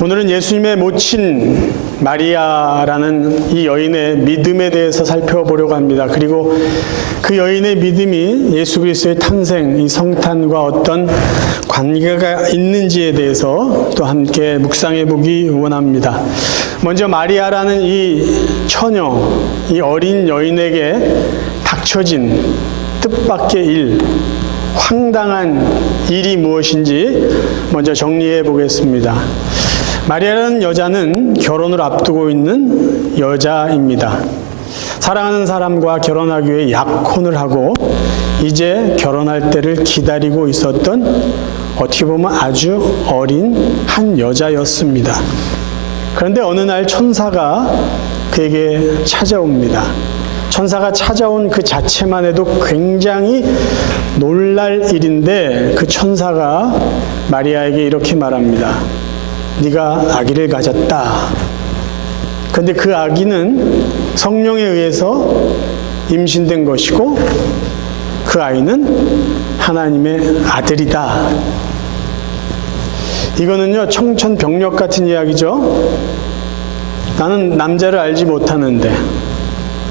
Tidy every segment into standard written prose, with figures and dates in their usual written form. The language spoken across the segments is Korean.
오늘은 예수님의 모친 마리아라는 이 여인의 믿음에 대해서 살펴보려고 합니다. 그리고 그 여인의 믿음이 예수 그리스도의 탄생, 이 성탄과 어떤 관계가 있는지에 대해서 또 함께 묵상해 보기 원합니다. 먼저 마리아라는 이 처녀, 이 어린 여인에게 닥쳐진 뜻밖의 일, 황당한 일이 무엇인지 먼저 정리해 보겠습니다. 마리아라는 여자는 결혼을 앞두고 있는 여자입니다. 사랑하는 사람과 결혼하기 위해 약혼을 하고 이제 결혼할 때를 기다리고 있었던 어떻게 보면 아주 어린 한 여자였습니다. 그런데 어느 날 천사가 그에게 찾아옵니다. 천사가 찾아온 그 자체만 해도 굉장히 놀랄 일인데 그 천사가 마리아에게 이렇게 말합니다. 네가 아기를 가졌다. 그런데 그 아기는 성령에 의해서 임신된 것이고 그 아이는 하나님의 아들이다. 이거는요, 청천벽력 같은 이야기죠. 나는 남자를 알지 못하는데,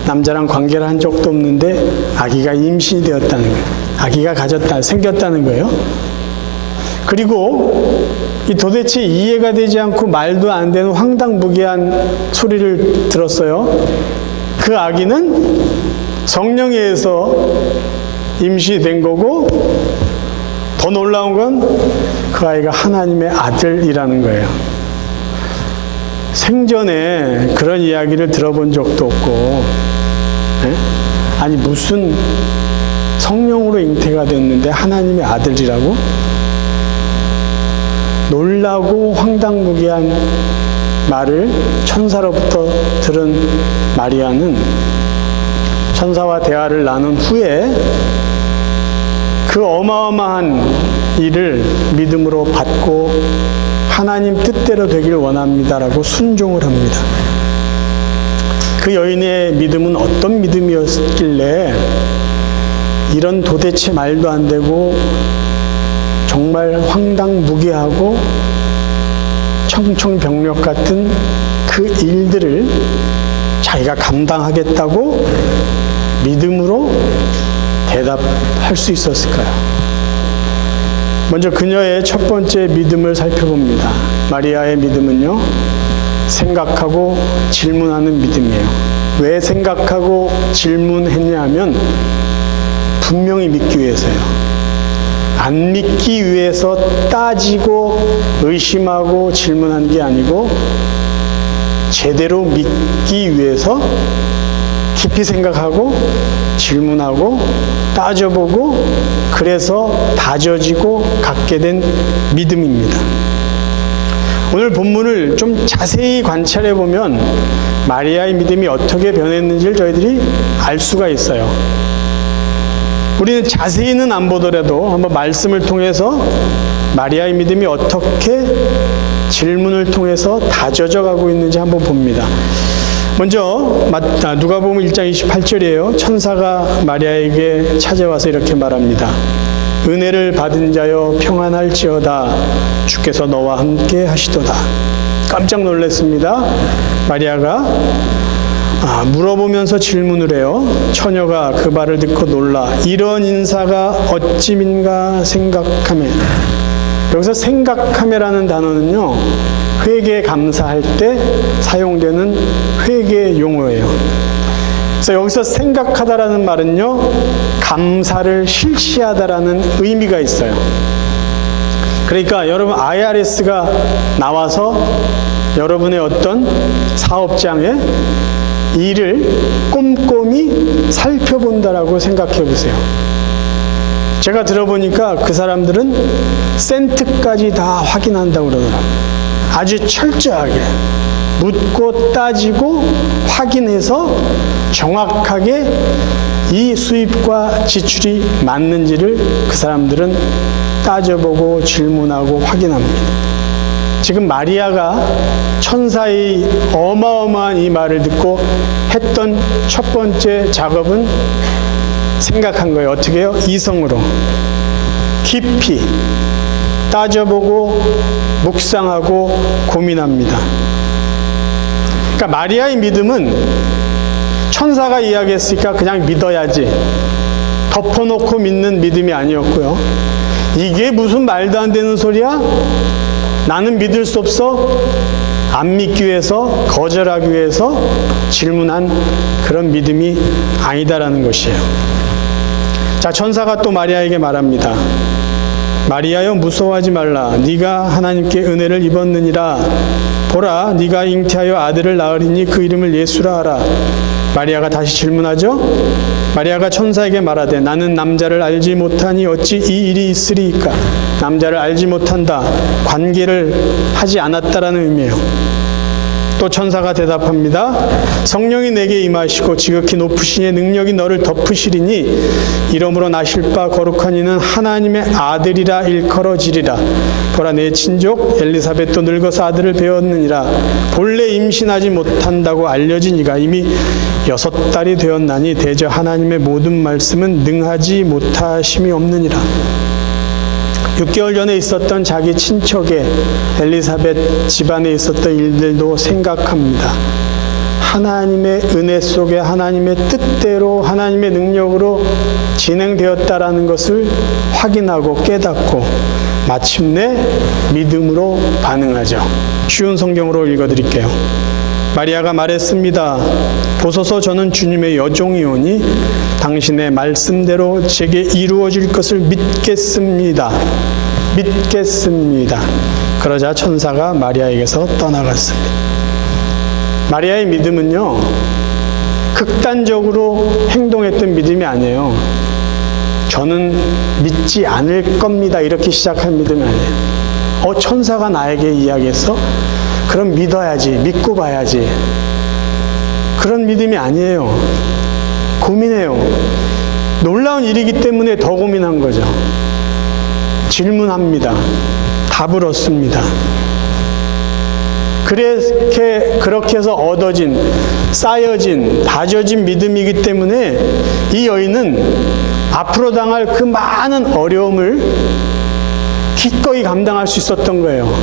남자랑 관계를 한 적도 없는데 아기가 임신이 되었다는 거예요. 아기가 생겼다는 거예요. 그리고 이 도대체 이해가 되지 않고 말도 안 되는 황당무계한 소리를 들었어요. 그 아기는 성령에 의해서 임신이 된 거고, 더 놀라운 건 그 아이가 하나님의 아들이라는 거예요. 생전에 그런 이야기를 들어본 적도 없고, 아니 무슨 성령으로 잉태가 됐는데 하나님의 아들이라고? 놀라고 황당무계한 말을 천사로부터 들은 마리아는 천사와 대화를 나눈 후에 그 어마어마한 일을 믿음으로 받고 하나님 뜻대로 되길 원합니다라고 순종을 합니다. 그 여인의 믿음은 어떤 믿음이었길래 이런 도대체 말도 안 되고 정말 황당무계하고 청천벽력 같은 그 일들을 자기가 감당하겠다고 믿음으로 대답할 수 있었을까요? 먼저 그녀의 첫 번째 믿음을 살펴봅니다. 마리아의 믿음은요, 생각하고 질문하는 믿음이에요. 왜 생각하고 질문했냐 하면 분명히 믿기 위해서요. 안 믿기 위해서 따지고 의심하고 질문한 게 아니고 제대로 믿기 위해서 깊이 생각하고 질문하고 따져보고 그래서 다져지고 갖게 된 믿음입니다. 오늘 본문을 좀 자세히 관찰해 보면 마리아의 믿음이 어떻게 변했는지를 저희들이 알 수가 있어요. 우리는 자세히는 안 보더라도 한번 말씀을 통해서 마리아의 믿음이 어떻게 질문을 통해서 다져져 가고 있는지 한번 봅니다. 먼저 누가복음 1장 28절이에요. 천사가 마리아에게 찾아와서 이렇게 말합니다. 은혜를 받은 자여 평안할지어다. 주께서 너와 함께 하시도다. 깜짝 놀랐습니다. 마리아가 물어보면서 질문을 해요. 처녀가 그 말을 듣고 놀라 이런 인사가 어찌민가 생각하며. 여기서 생각하며라는 단어는요, 회개 감사할 때 사용되는 회개 용어예요. 그래서 여기서 생각하다라는 말은요, 감사를 실시하다라는 의미가 있어요. 그러니까 여러분 IRS가 나와서 여러분의 어떤 사업장에 일을 꼼꼼히 살펴본다라고 생각해 보세요. 제가 들어보니까 그 사람들은 센트까지 다 확인한다고 그러더라고요. 아주 철저하게 묻고 따지고 확인해서 정확하게 이 수입과 지출이 맞는지를 그 사람들은 따져보고 질문하고 확인합니다. 지금 마리아가 천사의 어마어마한 이 말을 듣고 했던 첫 번째 작업은 생각한 거예요. 어떻게 해요? 이성으로 깊이 따져보고 묵상하고 고민합니다. 그러니까 마리아의 믿음은 천사가 이야기했으니까 그냥 믿어야지 덮어놓고 믿는 믿음이 아니었고요. 이게 무슨 말도 안 되는 소리야? 나는 믿을 수 없어? 안 믿기 위해서, 거절하기 위해서 질문한 그런 믿음이 아니다라는 것이에요. 자, 천사가 또 마리아에게 말합니다. 마리아여, 무서워하지 말라. 네가 하나님께 은혜를 입었느니라. 보라, 네가 잉태하여 아들을 낳으리니 그 이름을 예수라 하라. 마리아가 다시 질문하죠. 마리아가 천사에게 말하되 나는 남자를 알지 못하니 어찌 이 일이 있으리이까. 남자를 알지 못한다, 관계를 하지 않았다라는 의미예요. 또 천사가 대답합니다. 성령이 내게 임하시고 지극히 높으신 이의 능력이 너를 덮으시리니 이러므로 나실 바 거룩한 이는 하나님의 아들이라 일컬어지리라. 보라, 내 친족 엘리사벳도 늙어서 아들을 배웠느니라. 본래 임신하지 못한다고 알려진 이가 이미 6달이 되었나니 대저 하나님의 모든 말씀은 능하지 못하심이 없느니라. 6개월 전에 있었던 자기 친척의 엘리사벳 집안에 있었던 일들도 생각합니다. 하나님의 은혜 속에 하나님의 뜻대로 하나님의 능력으로 진행되었다라는 것을 확인하고 깨닫고 마침내 믿음으로 반응하죠. 쉬운 성경으로 읽어드릴게요. 마리아가 말했습니다. 보소서, 저는 주님의 여종이오니 당신의 말씀대로 제게 이루어질 것을 믿겠습니다. 믿겠습니다. 그러자 천사가 마리아에게서 떠나갔습니다. 마리아의 믿음은요, 극단적으로 행동했던 믿음이 아니에요. 저는 믿지 않을 겁니다, 이렇게 시작한 믿음이 아니에요. 천사가 나에게 이야기했어? 그럼 믿어야지, 믿고 봐야지. 그런 믿음이 아니에요. 고민해요. 놀라운 일이기 때문에 더 고민한 거죠. 질문합니다. 답을 얻습니다. 그렇게 해서 얻어진, 쌓여진, 다져진 믿음이기 때문에 이 여인은 앞으로 당할 그 많은 어려움을 기꺼이 감당할 수 있었던 거예요.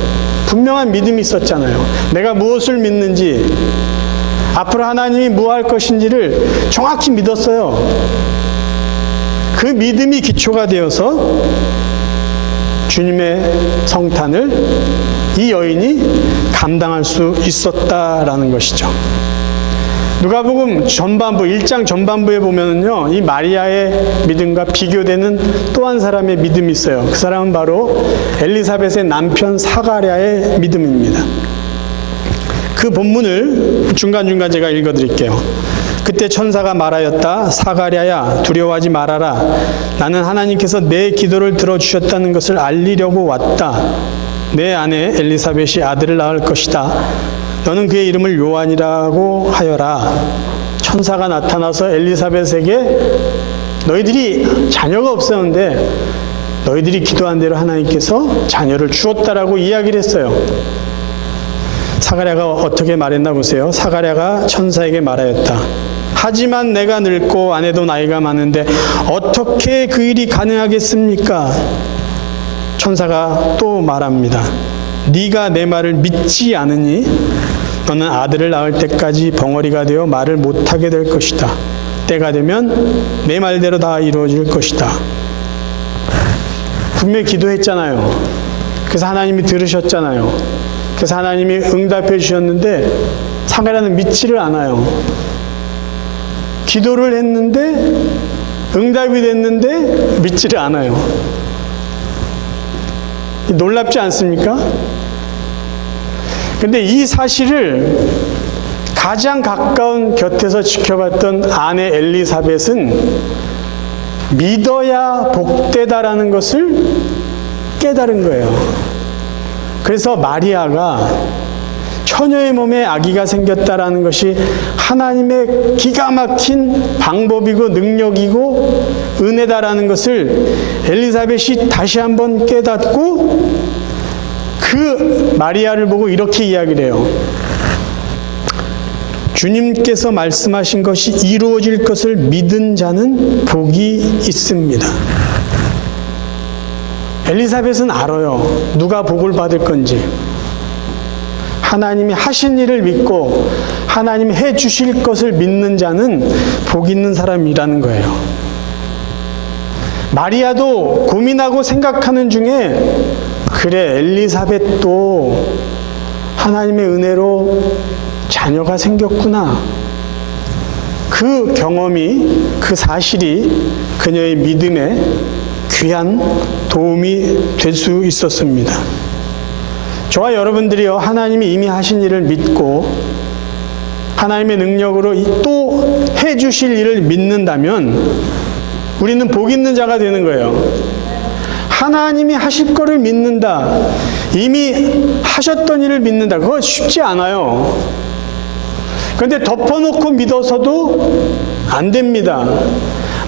분명한 믿음이 있었잖아요. 내가 무엇을 믿는지, 앞으로 하나님이 뭐 할 것인지를 정확히 믿었어요. 그 믿음이 기초가 되어서 주님의 성탄을 이 여인이 감당할 수 있었다라는 것이죠. 누가복음 전반부, 1장 전반부에 보면은요, 이 마리아의 믿음과 비교되는 또 한 사람의 믿음이 있어요. 그 사람은 바로 엘리사벳의 남편 사가랴의 믿음입니다. 그 본문을 중간중간 제가 읽어드릴게요. 그때 천사가 말하였다. 사가랴야, 두려워하지 말아라. 나는 하나님께서 내 기도를 들어주셨다는 것을 알리려고 왔다. 내 아내 엘리사벳이 아들을 낳을 것이다. 너는 그의 이름을 요한이라고 하여라. 천사가 나타나서 엘리사벳에게 너희들이 자녀가 없었는데 너희들이 기도한 대로 하나님께서 자녀를 주었다라고 이야기를 했어요. 사가랴가 어떻게 말했나 보세요. 사가랴가 천사에게 말하였다. 하지만 내가 늙고 아내도 나이가 많은데 어떻게 그 일이 가능하겠습니까? 천사가 또 말합니다. 네가 내 말을 믿지 않으니 너는 아들을 낳을 때까지 벙어리가 되어 말을 못하게 될 것이다. 때가 되면 내 말대로 다 이루어질 것이다. 분명히 기도했잖아요. 그래서 하나님이 들으셨잖아요. 그래서 하나님이 응답해 주셨는데 사가랴는 믿지를 않아요. 기도를 했는데 응답이 됐는데 믿지를 않아요. 놀랍지 않습니까? 근데 이 사실을 가장 가까운 곁에서 지켜봤던 아내 엘리사벳은 믿어야 복되다라는 것을 깨달은 거예요. 그래서 마리아가 처녀의 몸에 아기가 생겼다라는 것이 하나님의 기가 막힌 방법이고 능력이고 은혜다라는 것을 엘리사벳이 다시 한번 깨닫고 그 마리아를 보고 이렇게 이야기를 해요. 주님께서 말씀하신 것이 이루어질 것을 믿은 자는 복이 있습니다. 엘리사벳은 알아요. 누가 복을 받을 건지. 하나님이 하신 일을 믿고 하나님이 해 주실 것을 믿는 자는 복 있는 사람이라는 거예요. 마리아도 고민하고 생각하는 중에 그래, 엘리사벳도 하나님의 은혜로 자녀가 생겼구나. 그 경험이, 그 사실이 그녀의 믿음에 귀한 도움이 될 수 있었습니다. 저와 여러분들이요, 하나님이 이미 하신 일을 믿고 하나님의 능력으로 또 해주실 일을 믿는다면 우리는 복 있는 자가 되는 거예요. 하나님이 하실 거를 믿는다. 이미 하셨던 일을 믿는다. 그거 쉽지 않아요. 그런데 덮어놓고 믿어서도 안 됩니다.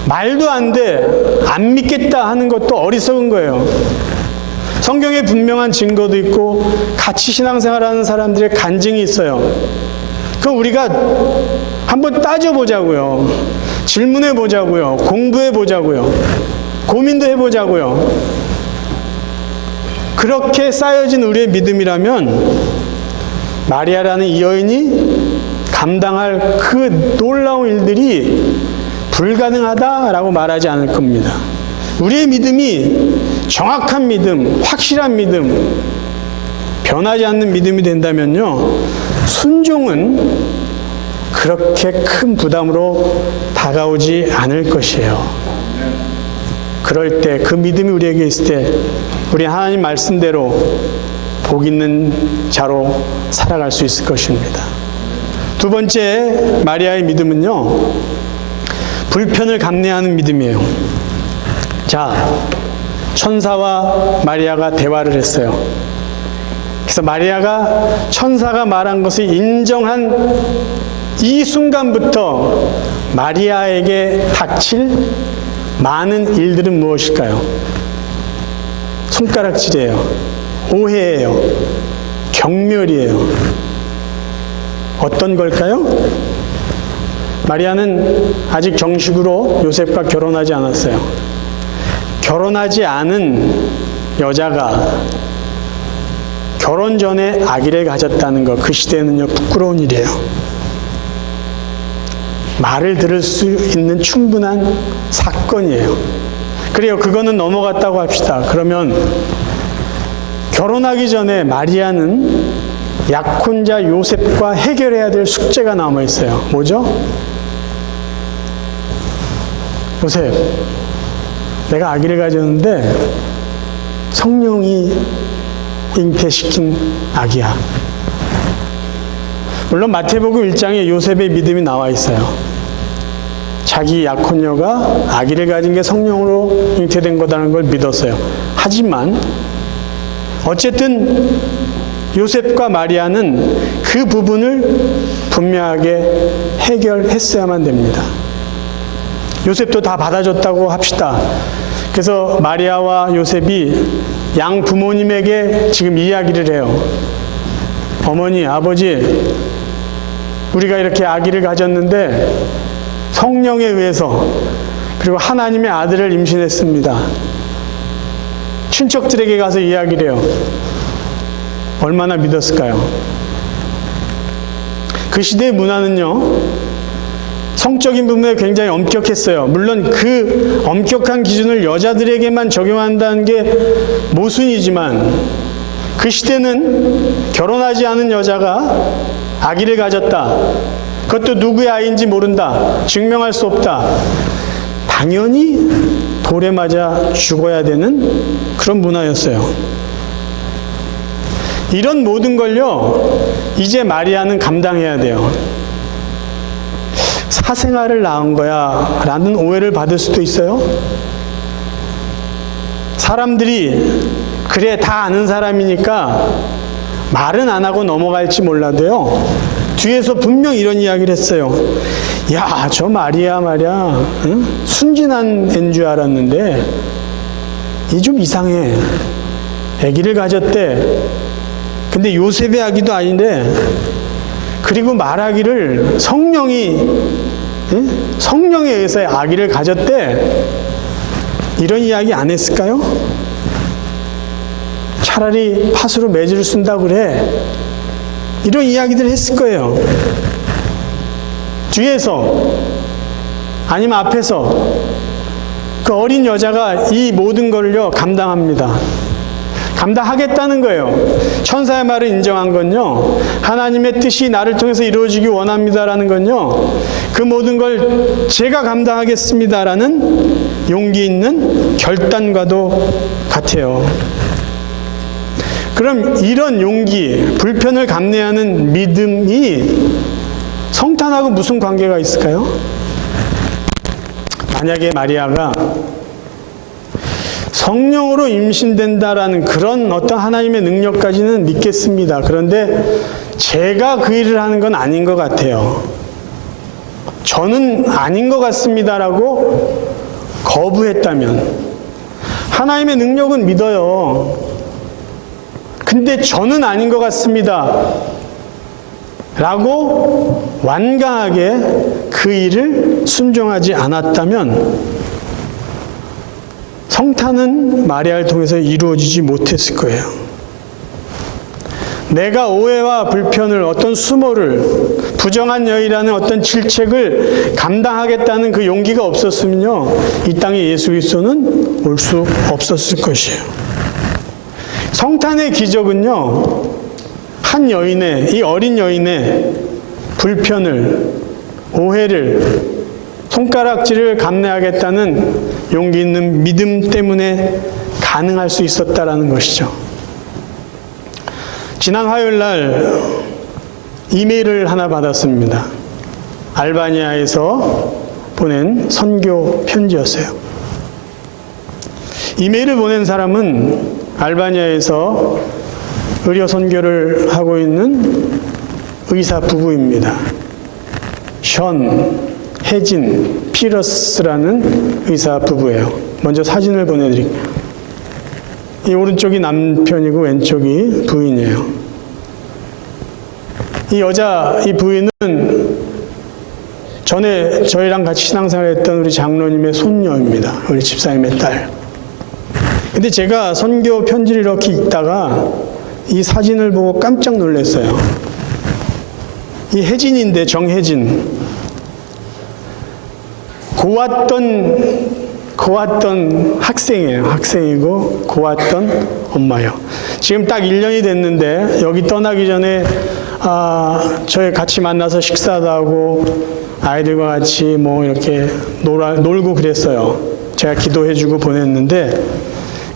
말도 안 돼. 안 믿겠다 하는 것도 어리석은 거예요. 성경에 분명한 증거도 있고 같이 신앙생활하는 사람들의 간증이 있어요. 그거 우리가 한번 따져보자고요. 질문해보자고요. 공부해보자고요. 고민도 해보자고요. 그렇게 쌓여진 우리의 믿음이라면 마리아라는 이 여인이 감당할 그 놀라운 일들이 불가능하다라고 말하지 않을 겁니다. 우리의 믿음이 정확한 믿음, 확실한 믿음, 변하지 않는 믿음이 된다면요, 순종은 그렇게 큰 부담으로 다가오지 않을 것이에요. 그럴 때, 그 믿음이 우리에게 있을 때 우리 하나님 말씀대로 복 있는 자로 살아갈 수 있을 것입니다. 두 번째 마리아의 믿음은요, 불편을 감내하는 믿음이에요. 자, 천사와 마리아가 대화를 했어요. 그래서 마리아가 천사가 말한 것을 인정한 이 순간부터 마리아에게 닥칠 많은 일들은 무엇일까요? 손가락질이에요. 오해예요. 경멸이에요. 어떤 걸까요? 마리아는 아직 정식으로 요셉과 결혼하지 않았어요. 결혼하지 않은 여자가 결혼 전에 아기를 가졌다는 것, 그 시대에는요, 부끄러운 일이에요. 말을 들을 수 있는 충분한 사건이에요. 그래요, 그거는 넘어갔다고 합시다. 그러면 결혼하기 전에 마리아는 약혼자 요셉과 해결해야 될 숙제가 남아 있어요. 뭐죠? 요셉, 내가 아기를 가졌는데 성령이 잉태시킨 아기야. 물론 마태복음 1장에 요셉의 믿음이 나와 있어요. 자기 약혼녀가 아기를 가진 게 성령으로 잉태된 거라는 걸 믿었어요. 하지만 어쨌든 요셉과 마리아는 그 부분을 분명하게 해결했어야만 됩니다. 요셉도 다 받아줬다고 합시다. 그래서 마리아와 요셉이 양 부모님에게 지금 이야기를 해요. 어머니, 아버지, 우리가 이렇게 아기를 가졌는데 성령에 의해서, 그리고 하나님의 아들을 임신했습니다. 친척들에게 가서 이야기를 해요. 얼마나 믿었을까요? 그 시대의 문화는요, 성적인 부분에 굉장히 엄격했어요. 물론 그 엄격한 기준을 여자들에게만 적용한다는 게 모순이지만, 그 시대는 결혼하지 않은 여자가 아기를 가졌다, 그것도 누구의 아이인지 모른다, 증명할 수 없다, 당연히 돌에 맞아 죽어야 되는 그런 문화였어요. 이런 모든 걸요, 이제 마리아는 감당해야 돼요. 사생아를 낳은 거야 라는 오해를 받을 수도 있어요. 사람들이 그래, 다 아는 사람이니까 말은 안 하고 넘어갈지 몰라도요, 뒤에서 분명 이런 이야기를 했어요. 야, 저 마리아 말이야, 응? 순진한 애인 줄 알았는데 이 좀 이상해. 아기를 가졌대. 근데 요셉의 아기도 아닌데, 그리고 말하기를 성령에 의해서 아기를 가졌대. 이런 이야기 안 했을까요? 차라리 팥으로 매주를 쓴다고 그래. 이런 이야기들을 했을 거예요. 뒤에서 아니면 앞에서 그 어린 여자가 이 모든 걸요 감당합니다. 감당하겠다는 거예요. 천사의 말을 인정한 건요, 하나님의 뜻이 나를 통해서 이루어지기 원합니다라는 건요, 그 모든 걸 제가 감당하겠습니다라는 용기 있는 결단과도 같아요. 그럼 이런 용기, 불편을 감내하는 믿음이 성탄하고 무슨 관계가 있을까요? 만약에 마리아가 성령으로 임신된다라는 그런 어떤 하나님의 능력까지는 믿겠습니다. 그런데 제가 그 일을 하는 건 아닌 것 같아요. 저는 아닌 것 같습니다라고 거부했다면, 하나님의 능력은 믿어요. 근데 저는 아닌 것 같습니다 라고 완강하게 그 일을 순종하지 않았다면 성탄은 마리아를 통해서 이루어지지 못했을 거예요. 내가 오해와 불편을, 어떤 수모를, 부정한 여인이라는 어떤 질책을 감당하겠다는 그 용기가 없었으면요, 이 땅에 예수 그리스도는 올 수 없었을 것이에요. 성탄의 기적은요, 한 여인의, 이 어린 여인의 불편을, 오해를, 손가락질을 감내하겠다는 용기 있는 믿음 때문에 가능할 수 있었다라는 것이죠. 지난 화요일 날 이메일을 하나 받았습니다. 알바니아에서 보낸 선교 편지였어요. 이메일을 보낸 사람은 알바니아에서 의료 선교를 하고 있는 의사 부부입니다. 션, 혜진, 피러스라는 의사 부부예요. 먼저 사진을 보내드릴게요. 이 오른쪽이 남편이고 왼쪽이 부인이에요. 이 여자, 이 부인은 전에 저희랑 같이 신앙생활했던 우리 장로님의 손녀입니다. 우리 집사님의 딸. 근데 제가 선교 편지를 이렇게 읽다가 이 사진을 보고 깜짝 놀랐어요. 이 혜진인데, 정혜진. 고왔던 학생이에요. 학생이고 고왔던 엄마예요. 지금 딱 1년이 됐는데 여기 떠나기 전에 저희 같이 만나서 식사도 하고 아이들과 같이 뭐 이렇게 놀고 그랬어요. 제가 기도해주고 보냈는데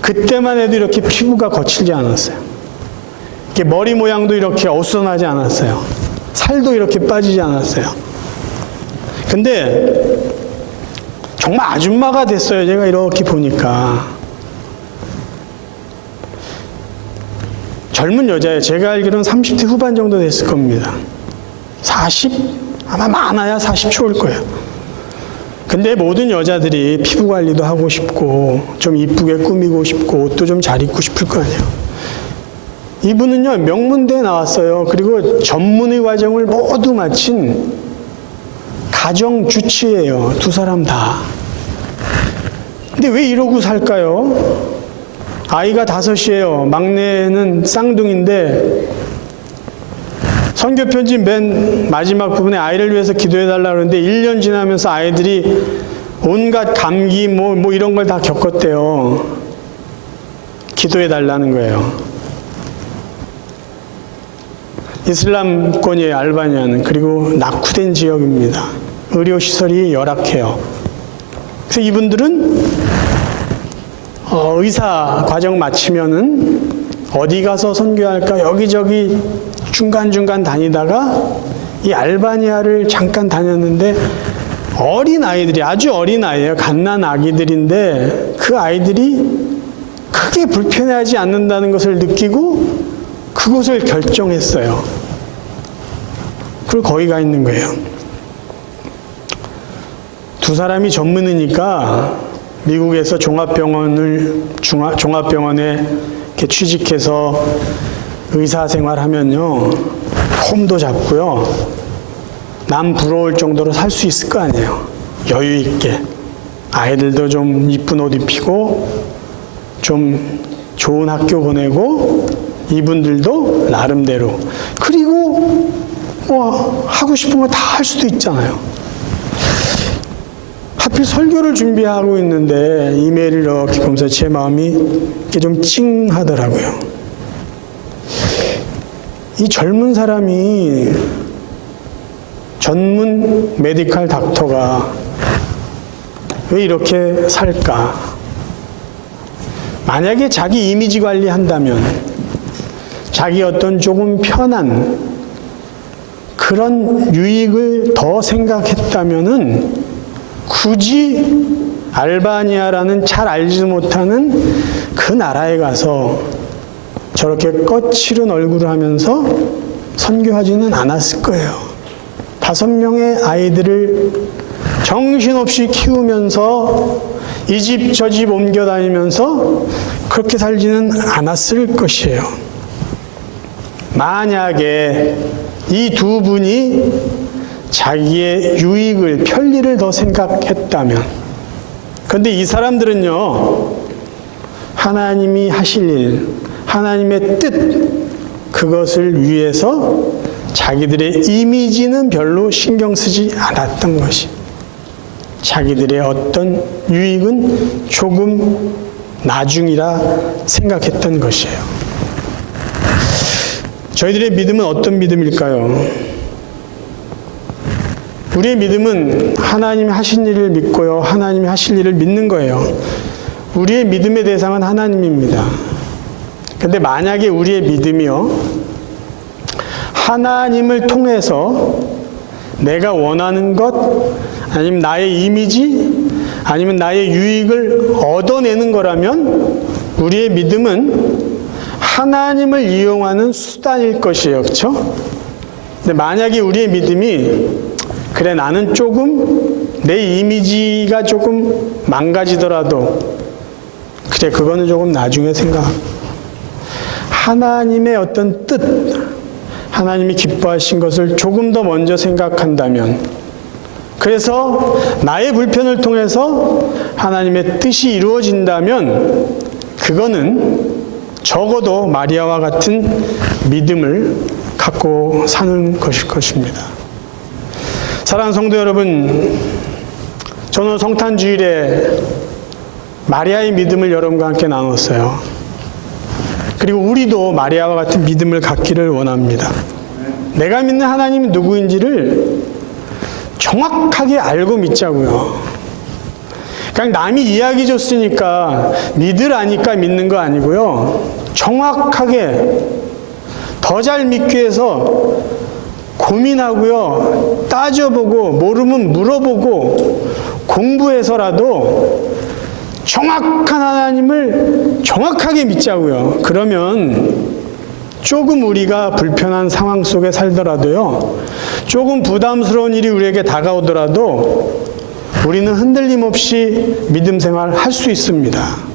그때만 해도 이렇게 피부가 거칠지 않았어요. 이렇게 머리 모양도 이렇게 어수선하지 않았어요. 살도 이렇게 빠지지 않았어요. 근데 정말 아줌마가 됐어요. 제가 이렇게 보니까. 젊은 여자예요. 제가 알기로는 30대 후반 정도 됐을 겁니다. 40? 아마 많아야 40 초일 거예요. 근데 모든 여자들이 피부 관리도 하고 싶고 좀 이쁘게 꾸미고 싶고 옷도 좀 잘 입고 싶을 거 아니에요. 이분은요, 명문대에 나왔어요. 그리고 전문의 과정을 모두 마친 가정 주치예요. 두 사람 다. 근데 왜 이러고 살까요? 아이가 5이에요. 막내는 쌍둥이인데 선교 편지 맨 마지막 부분에 아이를 위해서 기도해달라고 그러는데 1년 지나면서 아이들이 온갖 감기 뭐 이런 걸 다 겪었대요. 기도해달라는 거예요. 이슬람권이에요. 알바니아는. 그리고 낙후된 지역입니다. 의료시설이 열악해요. 그래서 이분들은 의사 과정 마치면은 어디 가서 선교할까 여기저기 중간중간 다니다가 이 알바니아를 잠깐 다녔는데 어린 아이들이, 아주 어린 아이예요. 갓난 아기들인데 그 아이들이 크게 불편해하지 않는다는 것을 느끼고 그곳을 결정했어요. 그리고 거기 가 있는 거예요. 두 사람이 전문의니까 미국에서 종합병원에 이렇게 취직해서 의사 생활하면요, 폼도 잡고요, 남 부러울 정도로 살 수 있을 거 아니에요. 여유 있게. 아이들도 좀 이쁜 옷 입히고 좀 좋은 학교 보내고 이분들도 나름대로 그리고 뭐 하고 싶은 거 다 할 수도 있잖아요. 하필 설교를 준비하고 있는데 이메일을 이렇게 보면서 제 마음이 이렇게 좀 찡하더라고요. 이 젊은 사람이 전문 메디컬 닥터가 왜 이렇게 살까? 만약에 자기 이미지 관리한다면 자기 어떤 조금 편한 그런 유익을 더 생각했다면은 굳이 알바니아라는 잘 알지도 못하는 그 나라에 가서 저렇게 거칠은 얼굴을 하면서 선교하지는 않았을 거예요. 5명의 아이들을 정신없이 키우면서 이 집 저 집 옮겨 다니면서 그렇게 살지는 않았을 것이에요. 만약에 이 두 분이 자기의 유익을, 편리를 더 생각했다면, 그런데 이 사람들은요, 하나님이 하실 일, 하나님의 뜻, 그것을 위해서 자기들의 이미지는 별로 신경 쓰지 않았던 것이, 자기들의 어떤 유익은 조금 나중이라 생각했던 것이에요. 저희들의 믿음은 어떤 믿음일까요? 우리의 믿음은 하나님이 하신 일을 믿고요, 하나님이 하실 일을 믿는 거예요. 우리의 믿음의 대상은 하나님입니다. 근데 만약에 우리의 믿음이요, 하나님을 통해서 내가 원하는 것, 아니면 나의 이미지, 아니면 나의 유익을 얻어내는 거라면 우리의 믿음은 하나님을 이용하는 수단일 것이에요. 그렇죠? 근데 만약에 우리의 믿음이 그래, 나는 조금 내 이미지가 조금 망가지더라도 그래, 그거는 조금 나중에 생각. 하나님의 어떤 뜻, 하나님이 기뻐하신 것을 조금 더 먼저 생각한다면, 그래서 나의 불편을 통해서 하나님의 뜻이 이루어진다면 그거는 적어도 마리아와 같은 믿음을 갖고 사는 것일 것입니다. 사랑하는 성도 여러분, 저는 성탄주일에 마리아의 믿음을 여러분과 함께 나눴어요. 그리고 우리도 마리아와 같은 믿음을 갖기를 원합니다. 내가 믿는 하나님이 누구인지를 정확하게 알고 믿자고요. 그냥 남이 이야기 줬으니까 믿으라니까 믿는 거 아니고요. 정확하게 더 잘 믿기 위해서 고민하고요, 따져보고, 모르면 물어보고, 공부해서라도 정확한 하나님을 정확하게 믿자고요. 그러면 조금 우리가 불편한 상황 속에 살더라도요, 조금 부담스러운 일이 우리에게 다가오더라도 우리는 흔들림 없이 믿음 생활 할 수 있습니다.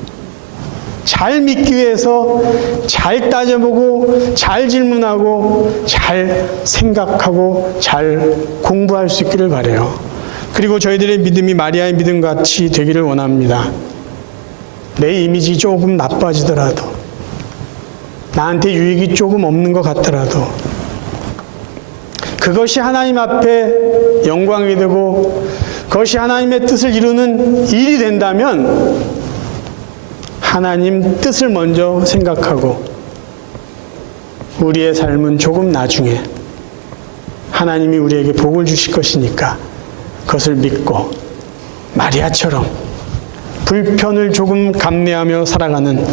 잘 믿기 위해서 잘 따져보고, 잘 질문하고, 잘 생각하고, 잘 공부할 수 있기를 바라요. 그리고 저희들의 믿음이 마리아의 믿음 같이 되기를 원합니다. 내 이미지 조금 나빠지더라도, 나한테 유익이 조금 없는 것 같더라도, 그것이 하나님 앞에 영광이 되고 그것이 하나님의 뜻을 이루는 일이 된다면 하나님 뜻을 먼저 생각하고 우리의 삶은 조금 나중에 하나님이 우리에게 복을 주실 것이니까 그것을 믿고 마리아처럼 불편을 조금 감내하며 살아가는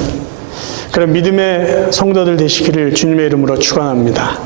그런 믿음의 성도들 되시기를 주님의 이름으로 축원합니다.